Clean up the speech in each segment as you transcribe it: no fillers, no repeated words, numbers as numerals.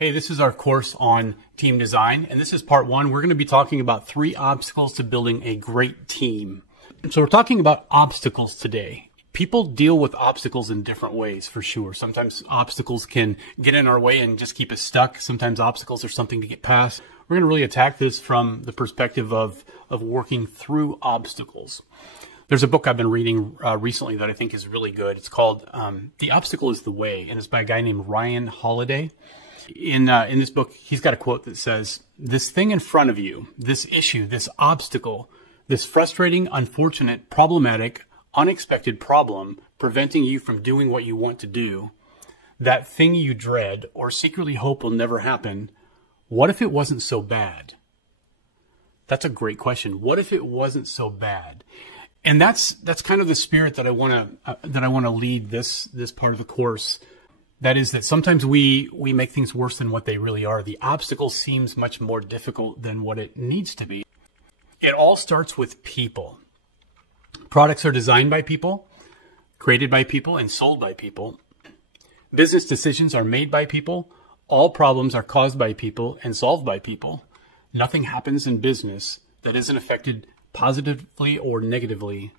Hey, this is our course on team design, and this is part one. We're going to be talking about 3 obstacles to building a great team. So we're talking about obstacles today. People deal with obstacles in different ways, for sure. Sometimes obstacles can get in our way and just keep us stuck. Sometimes obstacles are something to get past. We're going to really attack this from the perspective of working through obstacles. There's a book I've been reading recently that I think is really good. It's called The Obstacle is the Way, and it's by a guy named Ryan Holiday. In this book, he's got a quote that says, "This thing in front of you, this issue, this obstacle, this frustrating, unfortunate, problematic, unexpected problem preventing you from doing what you want to do, that thing you dread or secretly hope will never happen, what if it wasn't so bad?" That's a great question. What if it wasn't so bad? And that's kind of the spirit that I want to lead this part of the course. That is that sometimes we make things worse than what they really are. The obstacle seems much more difficult than what it needs to be. It all starts with people. Products are designed by people, created by people, and sold by people. Business decisions are made by people. All problems are caused by people and solved by people. Nothing happens in business that isn't affected positively or negatively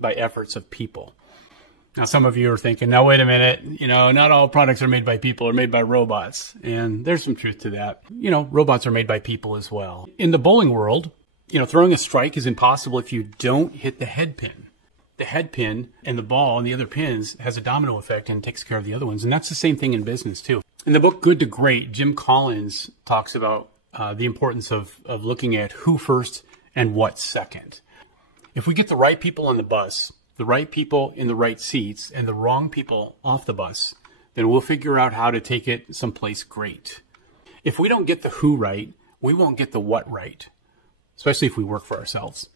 by efforts of people. Now, some of you are thinking, now, wait a minute, not all products are made by people or made by robots. And there's some truth to that. Robots are made by people as well. In the bowling world, throwing a strike is impossible if you don't hit the head pin. The head pin and the ball and the other pins has a domino effect and takes care of the other ones. And that's the same thing in business too. In the book, Good to Great, Jim Collins talks about the importance of looking at who first and what second. If we get the right people on the bus, the right people in the right seats, and the wrong people off the bus, then we'll figure out how to take it someplace great. If we don't get the who right, we won't get the what right, especially if we work for ourselves.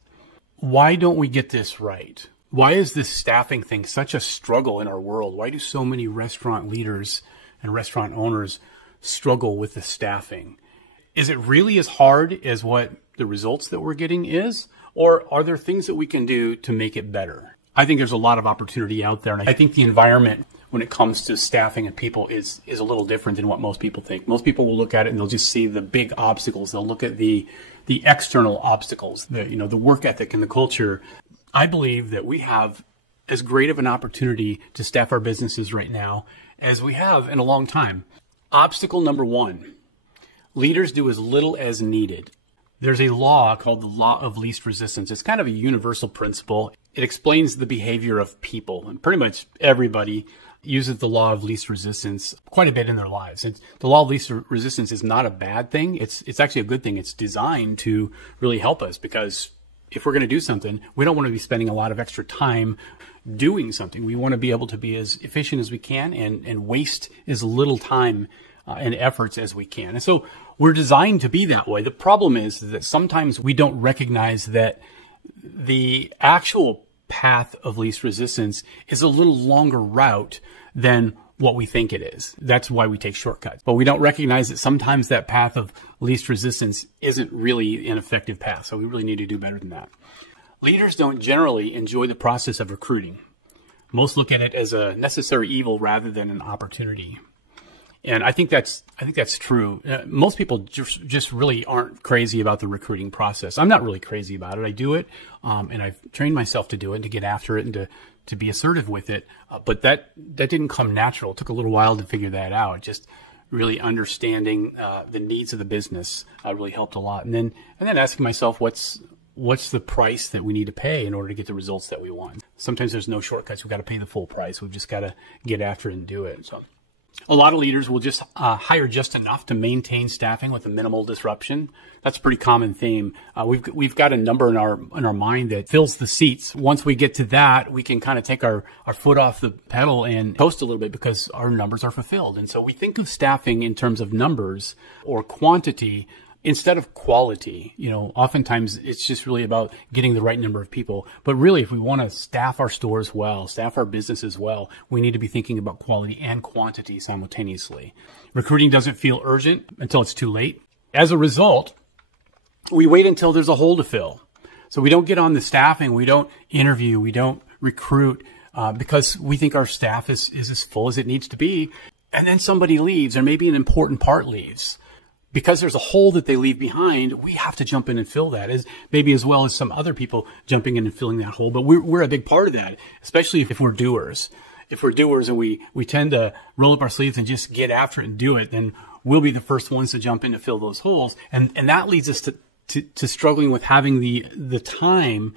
Why don't we get this right? Why is this staffing thing such a struggle in our world? Why do so many restaurant leaders and restaurant owners struggle with the staffing? Is it really as hard as what the results that we're getting is? Or are there things that we can do to make it better? I think there's a lot of opportunity out there. And I think the environment when it comes to staffing and people is a little different than what most people think. Most people will look at it and they'll just see the big obstacles. They'll look at the external obstacles, the work ethic and the culture. I believe that we have as great of an opportunity to staff our businesses right now as we have in a long time. Obstacle number 1, leaders do as little as needed. There's a law called the law of least resistance. It's kind of a universal principle. It explains the behavior of people, and pretty much everybody uses the law of least resistance quite a bit in their lives. And the law of least resistance is not a bad thing. It's actually a good thing. It's designed to really help us, because if we're going to do something, we don't want to be spending a lot of extra time doing something. We want to be able to be as efficient as we can and waste as little time and efforts as we can. And so we're designed to be that way. The problem is that sometimes we don't recognize that the actual path of least resistance is a little longer route than what we think it is. That's why we take shortcuts. But we don't recognize that sometimes that path of least resistance isn't really an effective path. So we really need to do better than that. Leaders don't generally enjoy the process of recruiting. Most look at it as a necessary evil rather than an opportunity. And I think that's true. Most people just really aren't crazy about the recruiting process. I'm not really crazy about it. I do it, and I've trained myself to do it, and to get after it, and to be assertive with it. But that didn't come natural. It took a little while to figure that out. Just really understanding the needs of the business really helped a lot. And then asking myself, what's the price that we need to pay in order to get the results that we want? Sometimes there's no shortcuts. We've got to pay the full price. We've just got to get after it and do it. So a lot of leaders will just hire just enough to maintain staffing with a minimal disruption. That's a pretty common theme. We've got a number in our mind that fills the seats. Once we get to that, we can kind of take our foot off the pedal and coast a little bit because our numbers are fulfilled. And so we think of staffing in terms of numbers or quantity instead of quality. Oftentimes it's just really about getting the right number of people. But really, if we want to staff our stores well, staff our businesses well, we need to be thinking about quality and quantity simultaneously. Recruiting doesn't feel urgent until it's too late. As a result, we wait until there's a hole to fill. So we don't get on the staffing, we don't interview, we don't recruit because we think our staff is as full as it needs to be. and then somebody leaves, or maybe an important part leaves. Because there's a hole that they leave behind, we have to jump in and fill that, as maybe as well as some other people jumping in and filling that hole. But we're a big part of that, especially if we're doers. If we're doers and we tend to roll up our sleeves and just get after it and do it, then we'll be the first ones to jump in to fill those holes. And that leads us to struggling with having the time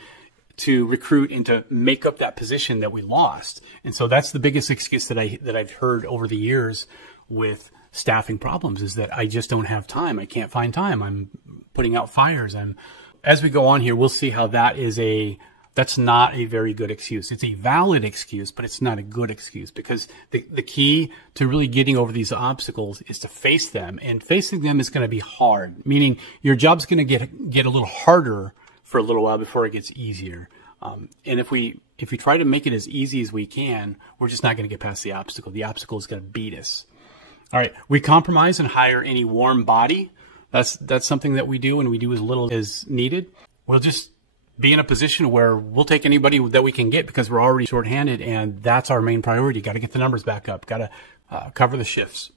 to recruit and to make up that position that we lost. And so that's the biggest excuse that I've heard over the years with staffing problems, is that I just don't have time. I can't find time. I'm putting out fires. And as we go on here, we'll see how that's not a very good excuse. It's a valid excuse, but it's not a good excuse, because the key to really getting over these obstacles is to face them, and facing them is going to be hard, meaning your job's going to get a little harder for a little while before it gets easier. And if we try to make it as easy as we can, we're just not going to get past the obstacle. The obstacle is going to beat us. All right. We compromise and hire any warm body. That's something that we do, and we do as little as needed. We'll just be in a position where we'll take anybody that we can get because we're already shorthanded, and that's our main priority. Got to get the numbers back up. Got to cover the shifts.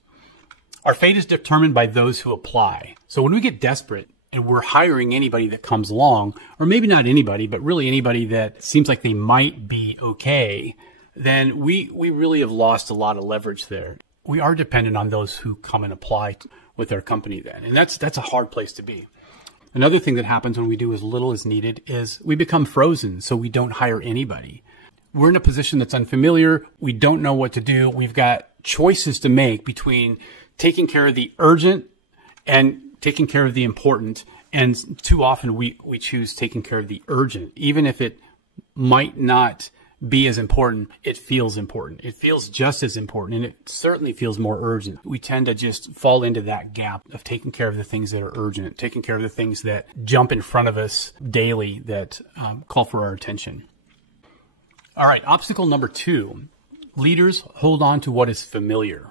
Our fate is determined by those who apply. So when we get desperate and we're hiring anybody that comes along, or maybe not anybody, but really anybody that seems like they might be okay, then we really have lost a lot of leverage there. We are dependent on those who come and apply with our company then. And that's a hard place to be. Another thing that happens when we do as little as needed is we become frozen, so we don't hire anybody. We're in a position that's unfamiliar. We don't know what to do. We've got choices to make between taking care of the urgent and taking care of the important. And too often we choose taking care of the urgent, even if it might not be as important. It feels important. It feels just as important, and it certainly feels more urgent. We tend to just fall into that gap of taking care of the things that are urgent, taking care of the things that jump in front of us daily that call for our attention. All right, obstacle number 2, leaders hold on to what is familiar.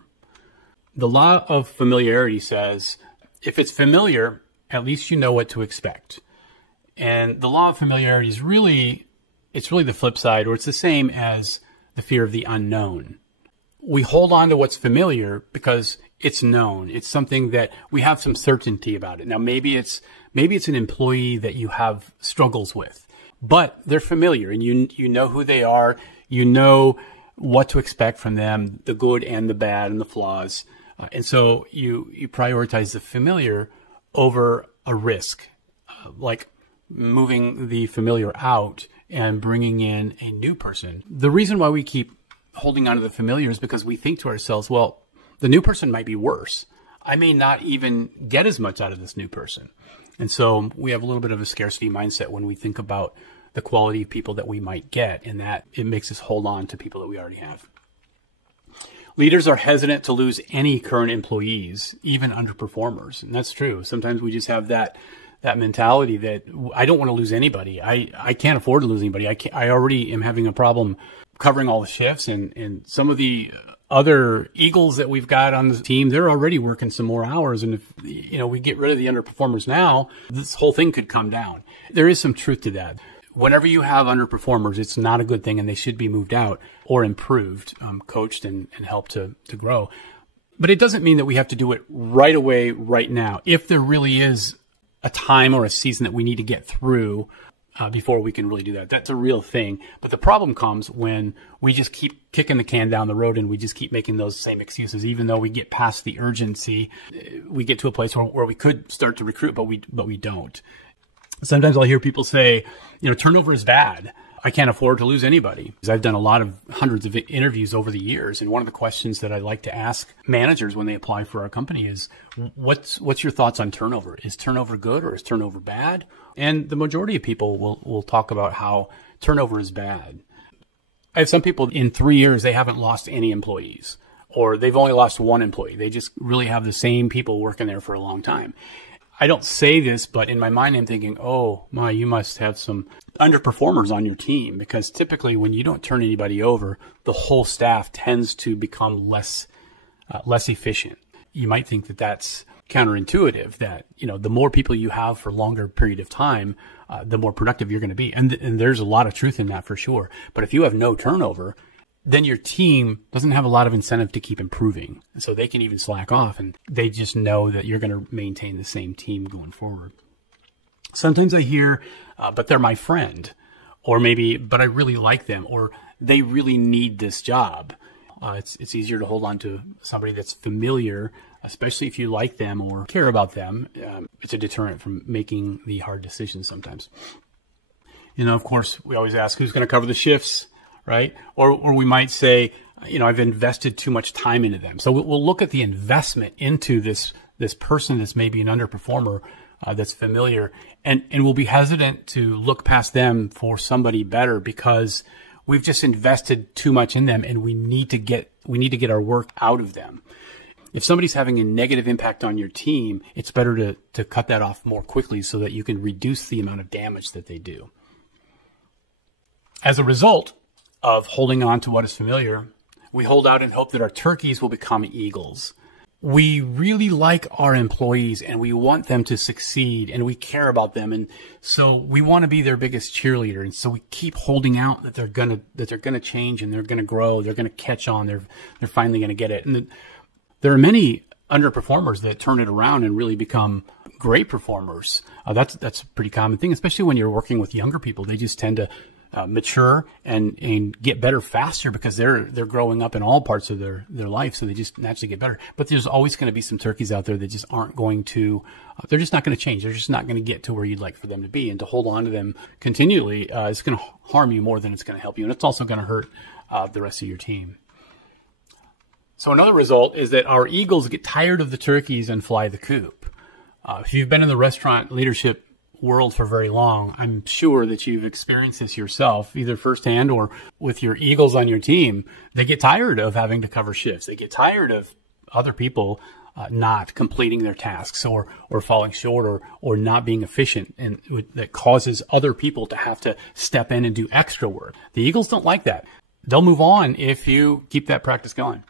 The law of familiarity says, if it's familiar, at least you know what to expect. And the law of familiarity is really the flip side, or it's the same as the fear of the unknown. We hold on to what's familiar because it's known. It's something that we have some certainty about it. Now, maybe it's an employee that you have struggles with, but they're familiar, and you know who they are. You know what to expect from them, the good and the bad and the flaws. And so you prioritize the familiar over a risk, like moving the familiar out and bringing in a new person. The reason why we keep holding on to the familiar is because we think to ourselves, well, the new person might be worse. I may not even get as much out of this new person. And so we have a little bit of a scarcity mindset when we think about the quality of people that we might get, and that it makes us hold on to people that we already have. Leaders are hesitant to lose any current employees, even underperformers. And that's true. Sometimes we just have that mentality that I don't want to lose anybody. I can't afford to lose anybody. I already am having a problem covering all the shifts, and some of the other Eagles that we've got on the team, they're already working some more hours. And if, we get rid of the underperformers now, this whole thing could come down. There is some truth to that. Whenever you have underperformers, it's not a good thing, and they should be moved out or improved, coached and helped to grow. But it doesn't mean that we have to do it right away, right now. If there really is a time or a season that we need to get through before we can really do that, that's a real thing. But the problem comes when we just keep kicking the can down the road and we just keep making those same excuses. Even though we get past the urgency, we get to a place where we could start to recruit, but we don't. Sometimes I'll hear people say, turnover is bad. I can't afford to lose anybody. Because I've done hundreds of interviews over the years. And one of the questions that I like to ask managers when they apply for our company is, what's your thoughts on turnover? Is turnover good or is turnover bad? And the majority of people will talk about how turnover is bad. I have some people in 3 years, they haven't lost any employees, or they've only lost one employee. They just really have the same people working there for a long time. I don't say this, but in my mind, I'm thinking, oh my, you must have some underperformers on your team, because typically when you don't turn anybody over, the whole staff tends to become less efficient. You might think that that's counterintuitive, that, the more people you have for a longer period of time, the more productive you're going to be. And there's a lot of truth in that for sure. But if you have no turnover, then your team doesn't have a lot of incentive to keep improving. So they can even slack off, and they just know that you're going to maintain the same team going forward. Sometimes I hear, but they're my friend, or maybe, but I really like them, or they really need this job. It's easier to hold on to somebody that's familiar, especially if you like them or care about them. It's a deterrent from making the hard decisions sometimes. Of course, we always ask who's going to cover the shifts, right? Or we might say, I've invested too much time into them. So we'll look at the investment into this person that's maybe an underperformer that's familiar, and we'll be hesitant to look past them for somebody better because we've just invested too much in them, and we need to get our work out of them. If somebody's having a negative impact on your team, it's better to cut that off more quickly so that you can reduce the amount of damage that they do. As a result of holding on to what is familiar, we hold out and hope that our turkeys will become eagles. We really like our employees and we want them to succeed and we care about them. And so we want to be their biggest cheerleader. And so we keep holding out that they're going to change and they're going to grow. They're going to catch on. They're finally going to get it. And there are many underperformers that turn it around and really become great performers. That's a pretty common thing, especially when you're working with younger people. They just tend to mature and get better faster because they're growing up in all parts of their life. So they just naturally get better. But there's always going to be some turkeys out there that just aren't going to, they're just not going to change. They're just not going to get to where you'd like for them to be. And to hold on to them continually, it's going to harm you more than it's going to help you. And it's also going to hurt the rest of your team. So another result is that our eagles get tired of the turkeys and fly the coop. If you've been in the restaurant leadership world for very long, I'm sure that you've experienced this yourself, either firsthand or with your eagles on your team. They get tired of having to cover shifts. They get tired of other people not completing their tasks or falling short or not being efficient, and that causes other people to have to step in and do extra work. The eagles don't like that. They'll move on if you keep that practice going.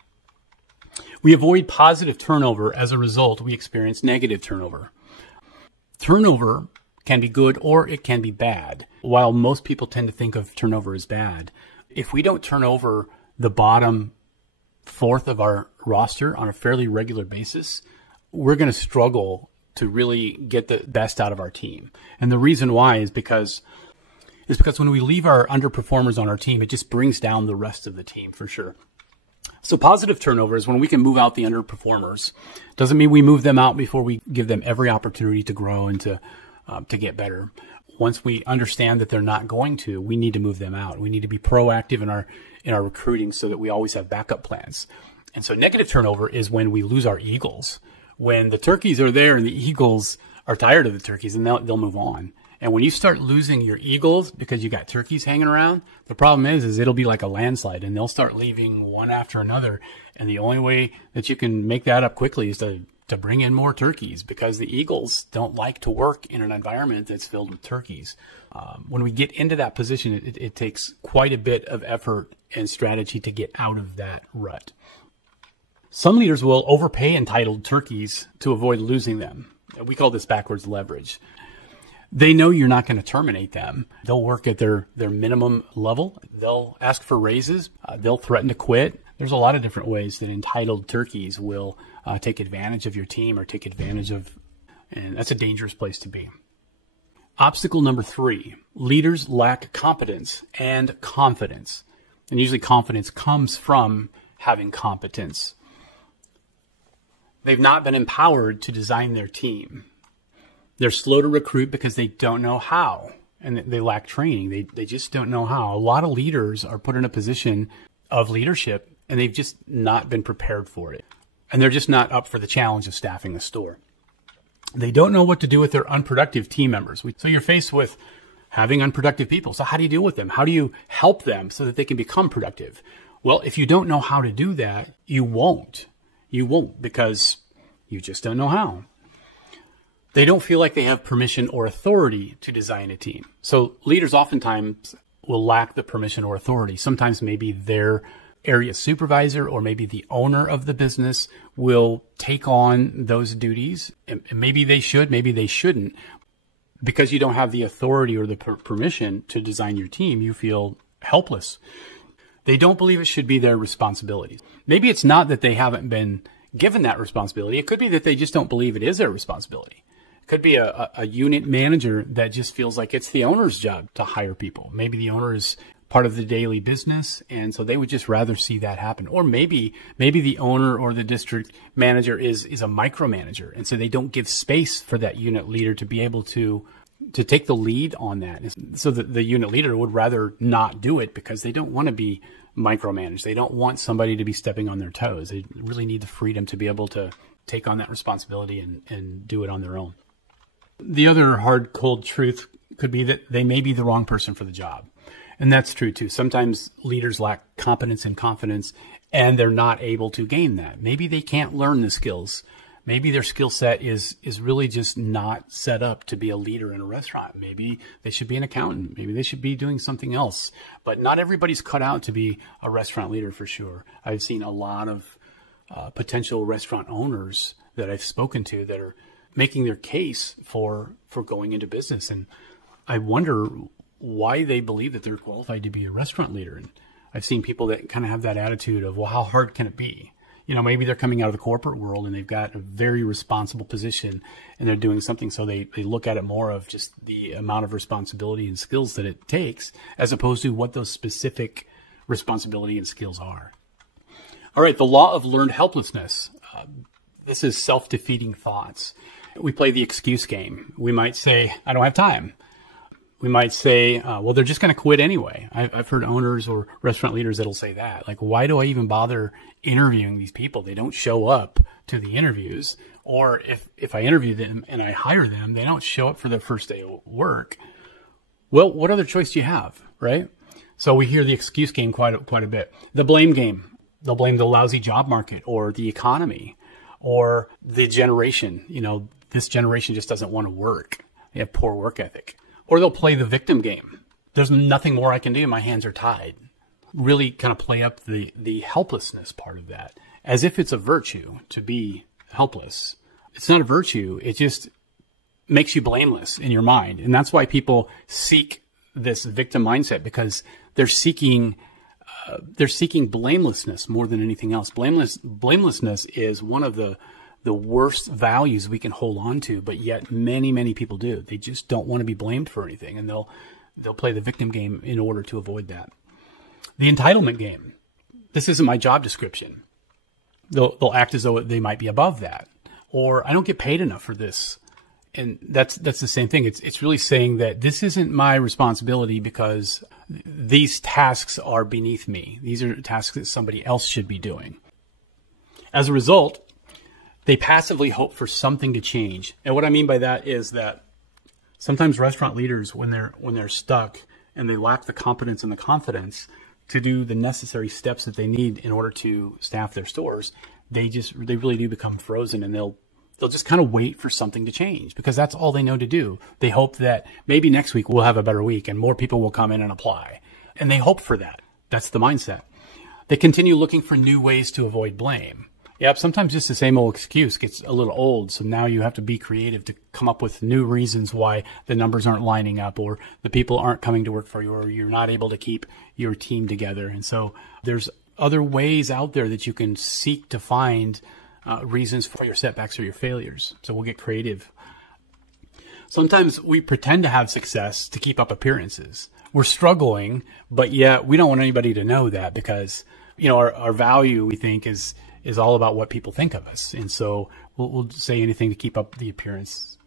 We avoid positive turnover. As a result, we experience negative turnover. Turnover can be good or it can be bad. While most people tend to think of turnover as bad, if we don't turn over the bottom fourth of our roster on a fairly regular basis, we're going to struggle to really get the best out of our team. And the reason why is because when we leave our underperformers on our team, it just brings down the rest of the team for sure. So positive turnover is when we can move out the underperformers. Doesn't mean we move them out before we give them every opportunity to grow and to get better. Once we understand that they're not going to, we need to move them out. We need to be proactive in our recruiting so that we always have backup plans. And so negative turnover is when we lose our eagles. When the turkeys are there and the eagles are tired of the turkeys, and they'll move on. And when you start losing your eagles because you got turkeys hanging around, the problem is it'll be like a landslide and they'll start leaving one after another. And the only way that you can make that up quickly is to bring in more turkeys, because the eagles don't like to work in an environment that's filled with turkeys. When we get into that position, it takes quite a bit of effort and strategy to get out of that rut. Some leaders will overpay entitled turkeys to avoid losing them. We call this backwards leverage. They know you're not going to terminate them. They'll work at their minimum level. They'll ask for raises. They'll threaten to quit. There's a lot of different ways that entitled turkeys will take advantage of your team or take advantage of, and that's a dangerous place to be. Obstacle number 3, leaders lack competence and confidence. And usually confidence comes from having competence. They've not been empowered to design their team. They're slow to recruit because they don't know how, and they lack training. They just don't know how. A lot of leaders are put in a position of leadership and they've just not been prepared for it. And they're just not up for the challenge of staffing a store. They don't know what to do with their unproductive team members. So you're faced with having unproductive people. So how do you deal with them? How do you help them so that they can become productive? Well, if you don't know how to do that, you won't. You won't, because you just don't know how. They don't feel like they have permission or authority to design a team. So leaders oftentimes will lack the permission or authority. Sometimes maybe their area supervisor or maybe the owner of the business will take on those duties. And maybe they should, maybe they shouldn't. Because you don't have the authority or the permission to design your team, you feel helpless. They don't believe it should be their responsibility. Maybe it's not that they haven't been given that responsibility. It could be that they just don't believe it is their responsibility. It could be a unit manager that just feels like it's the owner's job to hire people. Maybe the owner is part of the daily business, and so they would just rather see that happen. Or maybe the owner or the district manager is a micromanager, and so they don't give space for that unit leader to be able to take the lead on that. So the unit leader would rather not do it because they don't want to be micromanaged. They don't want somebody to be stepping on their toes. They really need the freedom to be able to take on that responsibility and do it on their own. The other hard, cold truth could be that they may be the wrong person for the job. And that's true too. Sometimes leaders lack competence and confidence, and they're not able to gain that. Maybe they can't learn the skills. Maybe their skill set is really just not set up to be a leader in a restaurant. Maybe they should be an accountant. Maybe they should be doing something else. But not everybody's cut out to be a restaurant leader for sure. I've seen a lot of potential restaurant owners that I've spoken to that are making their case for going into business. And I wonder why they believe that they're qualified to be a restaurant leader. And I've seen people that kind of have that attitude of, well, how hard can it be? You know, maybe they're coming out of the corporate world and they've got a very responsible position and they're doing something. So they look at it more of just the amount of responsibility and skills that it takes, as opposed to what those specific responsibility and skills are. All right. The law of learned helplessness. This is self-defeating thoughts. We play the excuse game. We might say, I don't have time. We might say, well, they're just going to quit anyway. I've heard owners or restaurant leaders that'll say that. Like, why do I even bother interviewing these people? They don't show up to the interviews. Or if I interview them and I hire them, they don't show up for their first day of work. Well, what other choice do you have, right? So we hear the excuse game quite a bit. The blame game. They'll blame the lousy job market or the economy or the generation. You know, this generation just doesn't want to work. They have poor work ethic. Or they'll play the victim game. There's nothing more I can do. My hands are tied. Really kind of play up the helplessness part of that as if it's a virtue to be helpless. It's not a virtue. It just makes you blameless in your mind. And that's why people seek this victim mindset, because they're seeking blamelessness more than anything else. Blamelessness is one of the worst values we can hold on to, but yet many people do. They just don't want to be blamed for anything, and they'll play the victim game in order to avoid that. The entitlement game. This isn't my job description. They'll act as though they might be above that, or I don't get paid enough for this. And that's the same thing. It's really saying that this isn't my responsibility because these tasks are beneath me. These are tasks that somebody else should be doing. As a result, they passively hope for something to change. And what I mean by that is that sometimes restaurant leaders, when they're stuck and they lack the competence and the confidence to do the necessary steps that they need in order to staff their stores, they really do become frozen, and they'll just kind of wait for something to change because that's all they know to do. They hope that maybe next week we'll have a better week and more people will come in and apply. And they hope for that. That's the mindset. They continue looking for new ways to avoid blame. Yep, sometimes just the same old excuse gets a little old. So now you have to be creative to come up with new reasons why the numbers aren't lining up, or the people aren't coming to work for you, or you're not able to keep your team together. And so there's other ways out there that you can seek to find reasons for your setbacks or your failures. So we'll get creative. Sometimes we pretend to have success to keep up appearances. We're struggling, but yet we don't want anybody to know that because, you know, our value, we think, is all about what people think of us. And so we'll say anything to keep up the appearance.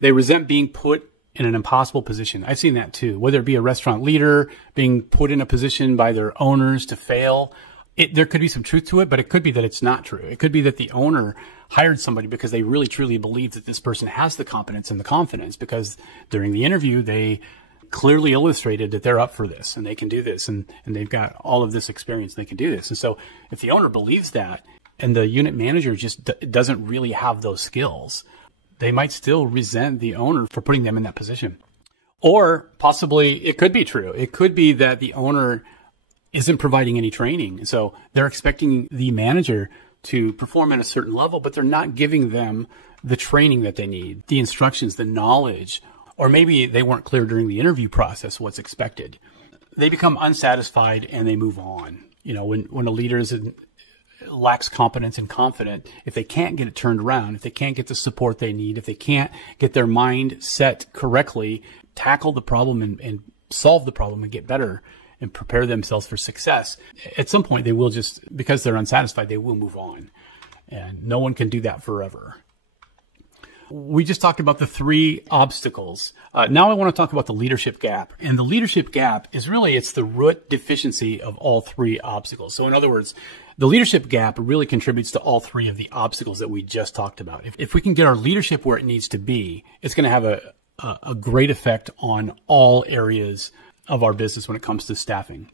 They resent being put in an impossible position. I've seen that too, whether it be a restaurant leader being put in a position by their owners to fail. There could be some truth to it, but it could be that it's not true. It could be that the owner hired somebody because they really truly believe that this person has the competence and the confidence, because during the interview, they clearly illustrated that they're up for this and they can do this, and they've got all of this experience, and they can do this. And so if the owner believes that and the unit manager just doesn't really have those skills, they might still resent the owner for putting them in that position. Or possibly it could be true. It could be that the owner isn't providing any training. So they're expecting the manager to perform at a certain level, but they're not giving them the training that they need, the instructions, the knowledge, or maybe they weren't clear during the interview process what's expected. they become unsatisfied and they move on. When a leader lacks competence and confidence, if they can't get it turned around, if they can't get the support they need, if they can't get their mind set correctly, tackle the problem and solve the problem and get better and prepare themselves for success, at some point they will just, because they're unsatisfied, they will move on. And no one can do that forever. We just talked about the 3 obstacles. Now I want to talk about the leadership gap. And the leadership gap is really, it's the root deficiency of all 3 obstacles. So in other words, the leadership gap really contributes to all 3 of the obstacles that we just talked about. If we can get our leadership where it needs to be, it's going to have a great effect on all areas of our business when it comes to staffing.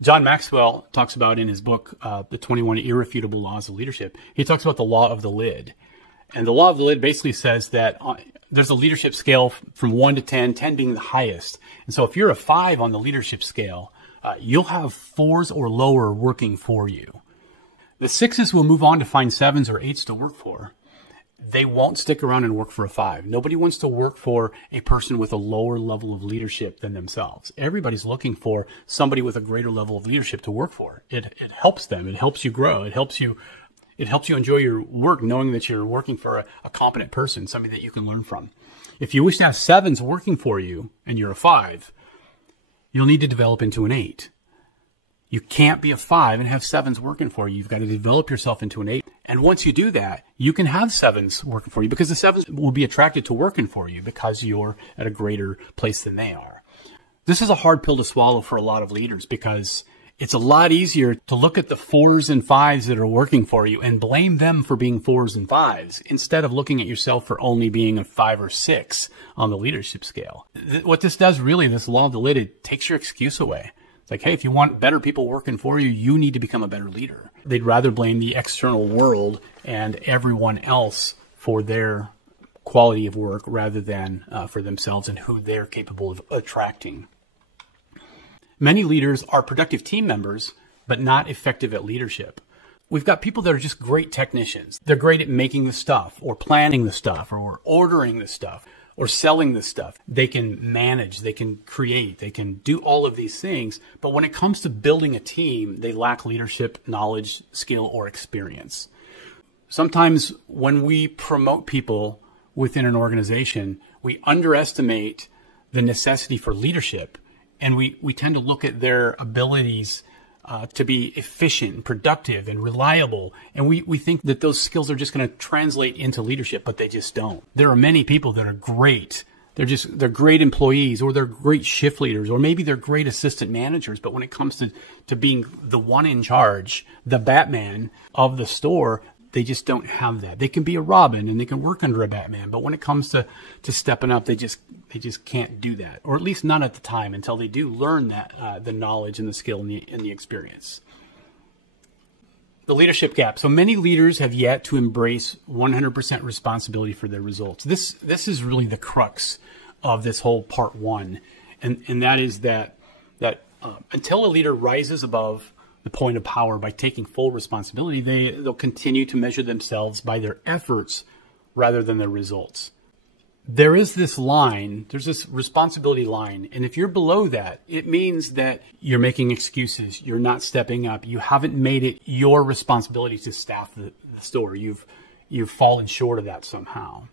John Maxwell talks about in his book, The 21 Irrefutable Laws of Leadership, he talks about the law of the lid. And the law of the lid basically says that there's a leadership scale from 1 to 10, 10 being the highest. And so if you're a 5 on the leadership scale, you'll have 4s or lower working for you. The 6s will move on to find 7s or 8s to work for. They won't stick around and work for a 5. Nobody wants to work for a person with a lower level of leadership than themselves. Everybody's looking for somebody with a greater level of leadership to work for. It helps them. It helps you grow. It helps you enjoy your work, knowing that you're working for a competent person, somebody that you can learn from. If you wish to have 7s working for you and you're a 5, you'll need to develop into an 8. You can't be a 5 and have 7s working for you. You've got to develop yourself into an 8. And once you do that, you can have 7s working for you, because the 7s will be attracted to working for you because you're at a greater place than they are. This is a hard pill to swallow for a lot of leaders, because it's a lot easier to look at the 4s and 5s that are working for you and blame them for being 4s and 5s, instead of looking at yourself for only being a 5 or 6 on the leadership scale. What this does really, this law of the lid, it takes your excuse away. It's like, hey, if you want better people working for you, you need to become a better leader. They'd rather blame the external world and everyone else for their quality of work rather than for themselves and who they're capable of attracting. Many leaders are productive team members, but not effective at leadership. We've got people that are just great technicians. They're great at making the stuff, or planning the stuff, or ordering the stuff, or selling the stuff. They can manage, they can create, they can do all of these things. But when it comes to building a team, they lack leadership, knowledge, skill, or experience. Sometimes when we promote people within an organization, we underestimate the necessity for leadership. And we tend to look at their abilities to be efficient, and productive, and reliable. And we think that those skills are just going to translate into leadership, but they just don't. There are many people that are great. They're great employees, or they're great shift leaders, or maybe they're great assistant managers. But when it comes to being the one in charge, the Batman of the store, they just don't have that. They can be a Robin and they can work under a Batman, but when it comes to stepping up, they just can't do that, or at least not at the time, until they do learn that the knowledge and the skill and the experience. The leadership gap. So many leaders have yet to embrace 100% responsibility for their results. This is really the crux of this whole part 1, and that is that until a leader rises above the point of power by taking full responsibility, they'll continue to measure themselves by their efforts rather than their results. There is this line, there's this responsibility line, and if you're below that, it means that you're making excuses, you're not stepping up, you haven't made it your responsibility to staff the store. You've fallen short of that somehow.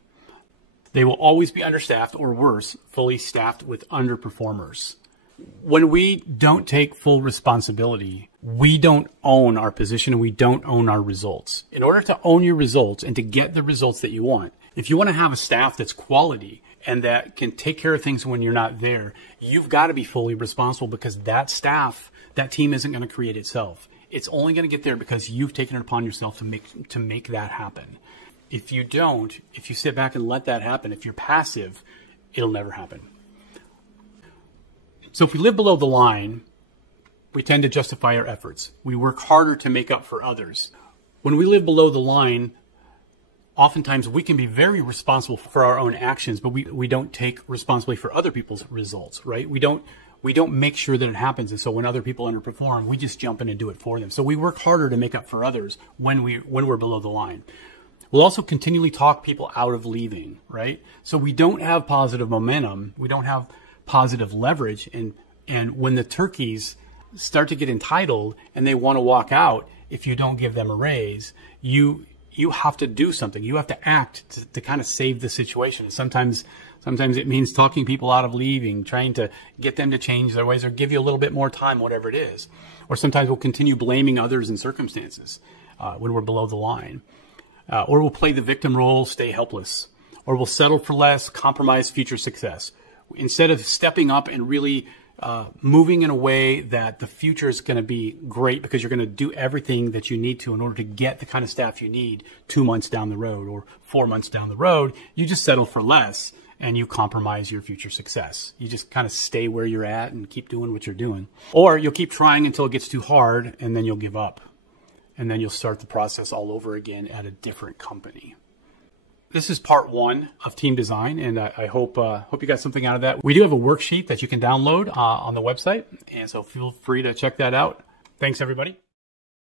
They will always be understaffed, or worse, fully staffed with underperformers. When we don't take full responsibility, we don't own our position and we don't own our results. In order to own your results and to get the results that you want, if you want to have a staff that's quality and that can take care of things when you're not there, you've got to be fully responsible, because that staff, that team isn't going to create itself. It's only going to get there because you've taken it upon yourself to make that happen. If you don't, if you sit back and let that happen, if you're passive, it'll never happen. So if we live below the line, we tend to justify our efforts. We work harder to make up for others. When we live below the line, oftentimes we can be very responsible for our own actions, but we don't take responsibility for other people's results, right? We don't make sure that it happens. And so when other people underperform, we just jump in and do it for them. So we work harder to make up for others when we're below the line. We'll also continually talk people out of leaving, right? So we don't have positive momentum. We don't have positive leverage, and And when the turkeys start to get entitled and they want to walk out, if you don't give them a raise, you have to do something. You have to act to kind of save the situation. Sometimes it means talking people out of leaving, trying to get them to change their ways or give you a little bit more time, whatever it is. Or sometimes we'll continue blaming others and circumstances when we're below the line. Or we'll play the victim role, stay helpless. Or we'll settle for less, compromise future success. Instead of stepping up and really moving in a way that the future is going to be great because you're going to do everything that you need to in order to get the kind of staff you need 2 months down the road or 4 months down the road, you just settle for less and you compromise your future success. You just kind of stay where you're at and keep doing what you're doing. Or you'll keep trying until it gets too hard and then you'll give up. And then you'll start the process all over again at a different company. This is part 1 of team design, and I hope you got something out of that. We do have a worksheet that you can download on the website, and so feel free to check that out. Thanks, everybody.